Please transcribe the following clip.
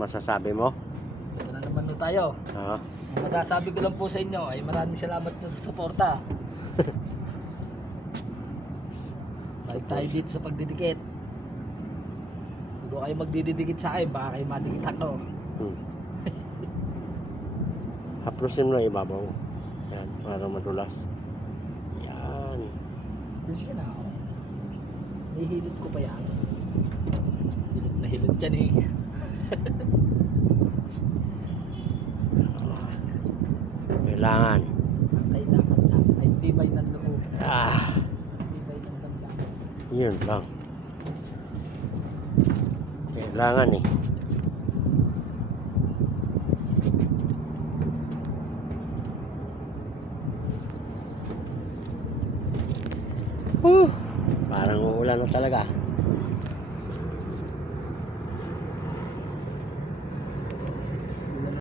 masasabi mo? Ito na naman po tayo. Oo. Ang masasabi ko lang po sa inyo ay maraming salamat po sa suporta. Balik tayo dito sa pagdidikit. Huwag kayo magdidikit sa akin, baka kayo madikit ako. Haplusin mo yung ibabaw. Yan, para madulas. Yan. Kasi na ako. Nihilot ko pa yan. Hilot na hilot yan eh. Kailangan. Ang kailangan lang ay tibay ng loob. Ah, Tibay ng damdamin. yun lang. Kailangan eh. Parang uulan na talaga.